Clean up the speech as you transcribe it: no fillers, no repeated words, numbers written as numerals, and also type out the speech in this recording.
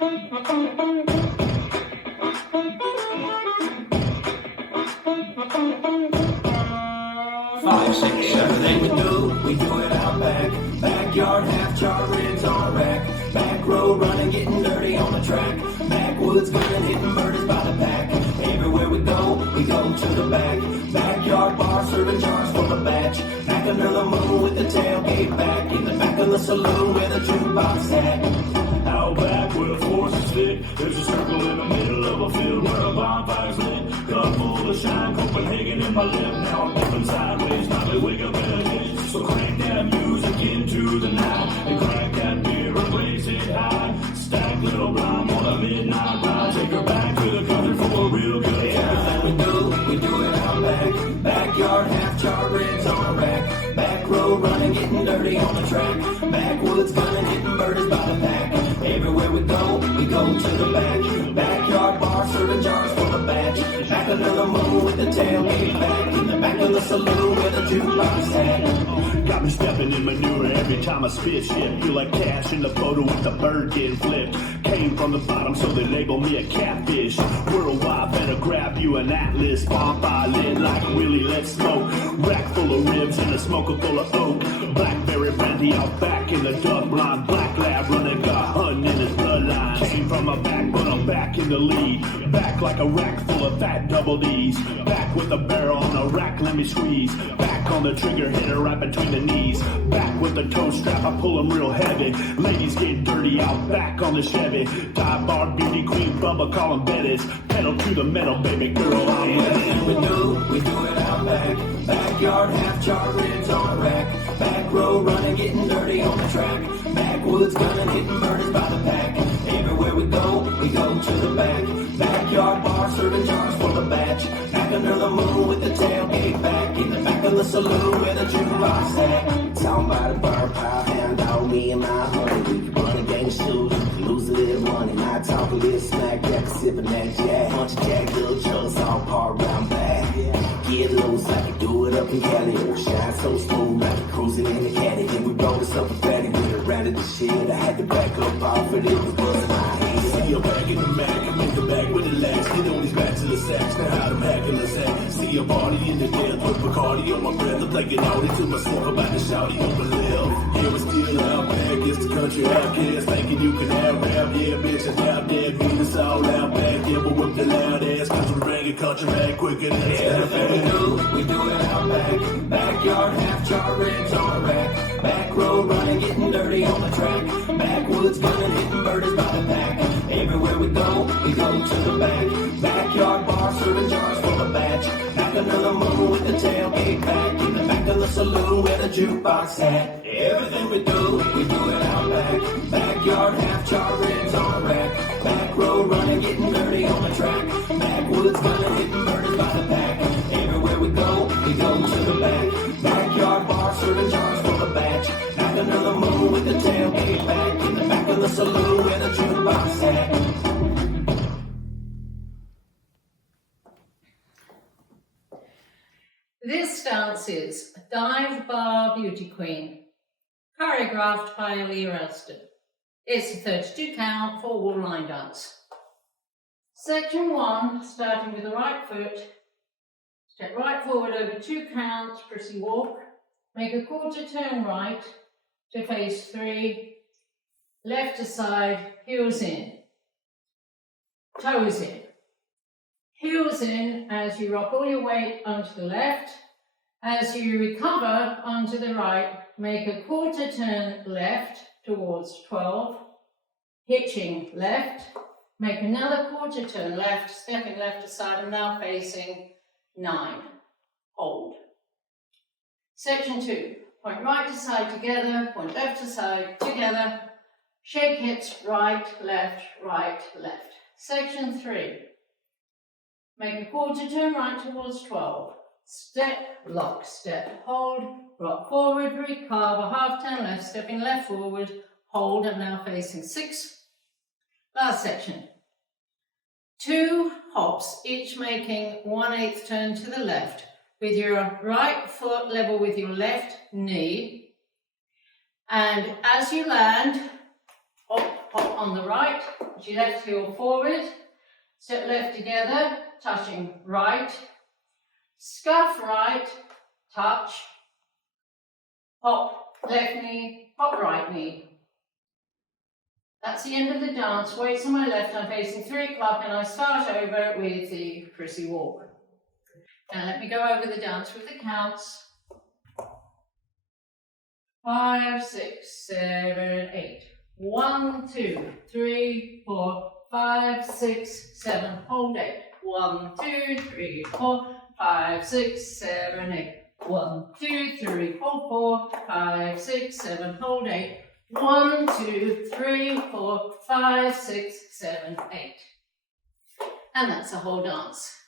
Five, six, everything we do it out back. Backyard, half-char ribs on a rack. Back road running, getting dirty on the track. Backwoods gunning, hitting murders by the pack. Everywhere we go to the back. Backyard bar, serving jars full of batch. Back under the moon with the tailgate back. In the back of the saloon where the jukebox at. Out back where the force is lit, there's a circle in the middle of a field where a bonfire's lit. Cup full of shine, Copenhagen in my lip. Now I'm moving sideways, now they wake up in a ditch. So crank that music into the night and crack that beer and raise it high. Stack little rhyme on a midnight ride. Take her back to the country for a real good time. Everything we do it out back. Backyard, half-char ribs on a rack. Back road running, getting dirty on the track. Backwoods gunning, hitting murders by the pack. Everywhere we go to the back. Backyard bar, serving jars full of batch. Back under the moon with the tailgate back. In the back of the saloon where the jukebox at. Got me stepping in manure every time I spit shit. Feel like cash in the photo with the bird getting flipped. Came from the bottom, so they label me a catfish. Worldwide, better grab you an atlas. Bonfire lit like Willie, let's smoke. Rack full of ribs and a smoker full of oak. Blackberry brandy out back in the duck blind. Black lab running, got hunting in his bloodline. Came from a back, but I'm back in the lead. Back like a rack full of fat double D's. Back with a barrel on a rack, let me squeeze. Back on the trigger, hit her right between the knees. Back with the toe strap, I pull them real heavy. Ladies get dirty out back on the Chevy. Dive bar, beauty queen, Bubba, call them Bettis. Pedal to the metal, baby girl, I'm Everything we do it out back. Backyard, half-char ribs on a rack. Back road running, getting dirty on the track. Backwoods gunning, hitting murders by the pack. Everywhere we go to the back. Backyard bar, serving jars full of batch. Back under the moon with the tailgate back. In the back of the saloon where the jukebox at. Talking about a burn pile, hand on me and my honey. We can run a game of shoes, lose a little money. Might talk a little smack, jack, sipping that jack. Bunch of jack, little trucks all parked around back. Get loose like you do it up in Cali. Oh, shine so smooth like you're cruising in the caddy. Then we rolled us up a fatty with a rat of the shit. I had to back up off it, it was buzzing my head. See your back in the Mac, I make the back with the lax. Get on these backs to the sacks, now how them hacking the sack. See a party in the dance, put Bacardi on my breath. I'm thinking all into my smoke about the shouty on my left. Yeah, we're still out back, it's the country outcast. Thinking you can have rap, yeah, bitch, it's out there. Mean it's all out back, yeah, but with the loud ass. Cause we're bringing country back quicker than Everything we do it out back. Backyard, half-char ribs on a rack. Back road running, getting dirty on the track. Backwoods gunning, hitting murders by the pack. Everywhere we go to the back. Backyard bar, serving jars full of batch. Back under the moon with the tailgate back. In the back of the saloon where the jukebox at. Everything we do it out back. Backyard, half-char ribs on a rack. Back road running, getting dirty on the track. Backwoods gunning, hitting murders by the pack. Everywhere we go to the back. Backyard bar, serving jars full of batch. Back under the moon with the tailgate back. In the back of the saloon where the jukebox at. This dance is Dive Bar Beauty Queen, choreographed by Leah Elston. It's a 32 count 4-wall line dance. Section 1, starting with the right foot. Step right forward over 2 counts, pretty walk. Make a quarter turn right to face 3. Left to side, heels in. Toes in. Heels in as you rock all your weight onto the left. As you recover onto the right, make a quarter turn left towards 12. Hitching left. Make another quarter turn left, stepping left to side and now facing 9. Hold. Section 2. Point right to side together, point left to side together. Shake hips right, left, right, left. Section 3. Make a quarter turn right towards 12. Step, lock, step, hold, rock forward, recover, half turn left, stepping left forward, hold and now facing 6. Last section. 2 hops, each making 1/8 turn to the left, with your right foot level with your left knee. And as you land, hop, hop on the right, push your left heel forward, step left together, touching right, scuff right, touch, hop left knee, hop right knee. That's the end of the dance. Weights on my left, I'm facing 3 o'clock, and I start over with the prissy walk. Now let me go over the dance with the counts. 5, 6, 7, 8. 1, 2, 3, 4, 5, 6, 7. Hold 8. 1, 2, 3, 4, 5, 6, 7, 8. 1, 2, 3, 4, 5, 6, 7. Hold 8. 1, 2, 3, 4, 5, 6, 7, 8. And that's the whole dance.